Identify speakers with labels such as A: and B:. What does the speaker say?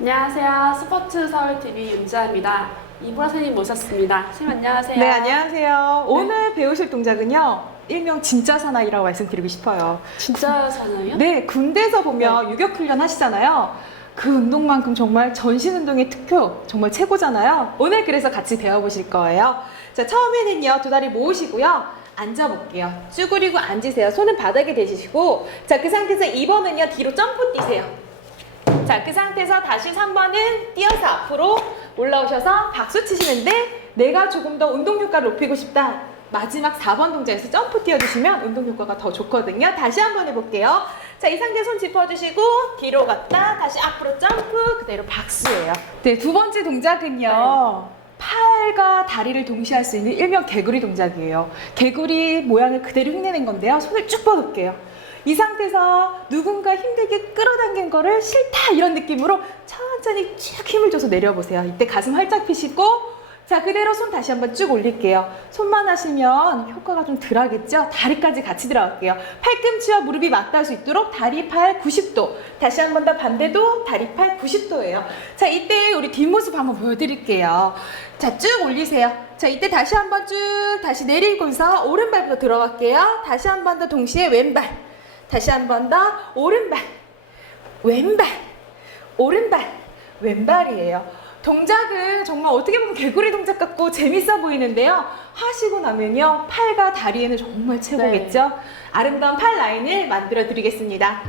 A: 안녕하세요. 스포츠 서울 TV 윤지아입니다. 이보라 선생님 모셨습니다. 선생님 안녕하세요.
B: 네, 안녕하세요. 오늘 배우실 동작은요. 일명 진짜 사나이라고 말씀드리고 싶어요.
A: 진짜 사나요?
B: 네, 군대에서 보면 유격 훈련 하시잖아요. 그 운동만큼 정말 전신 운동의 특효 정말 최고잖아요. 오늘 그래서 같이 배워보실 거예요. 자, 처음에는요, 두 다리 모으시고요. 앉아볼게요. 쭈그리고 앉으세요. 손은 바닥에 대시고. 자, 그 상태에서 2번은요, 뒤로 점프 뛰세요. 자, 그 상태에서 다시 3번은 뛰어서 앞으로 올라오셔서 박수 치시는데 내가 조금 더 운동 효과를 높이고 싶다. 마지막 4번 동작에서 점프 뛰어주시면 운동 효과가 더 좋거든요. 다시 한번 해볼게요. 자, 이 상태 손 짚어주시고 뒤로 갔다 다시 앞으로 점프 그대로 박수예요. 네, 두 번째 동작은요. 팔과 다리를 동시에 할 수 있는 일명 개구리 동작이에요. 개구리 모양을 그대로 흉내낸 건데요. 손을 쭉 뻗을게요. 이 상태에서 누군가 힘들게 끌어당긴 거를 싫다 이런 느낌으로 천천히 쭉 힘을 줘서 내려보세요. 이때 가슴 활짝 펴시고 자 그대로 손 다시 한번 쭉 올릴게요. 손만 하시면 효과가 좀 덜하겠죠? 다리까지 같이 들어갈게요. 팔꿈치와 무릎이 맞닿을 수 있도록 다리 팔 90도. 다시 한 번 더 반대도 다리 팔 90도예요. 자 이때 우리 뒷모습 한번 보여드릴게요. 자 쭉 올리세요. 자 이때 다시 한번 쭉 다시 내리고서 오른발부터 들어갈게요. 다시 한 번 더 동시에 왼발. 다시 한 번 더 오른발. 왼발. 오른발. 왼발이에요. 동작은 정말 어떻게 보면 개구리 동작 같고 재밌어 보이는데요. 하시고 나면요. 팔과 다리에는 정말 최고겠죠? 아름다운 팔 라인을 만들어 드리겠습니다.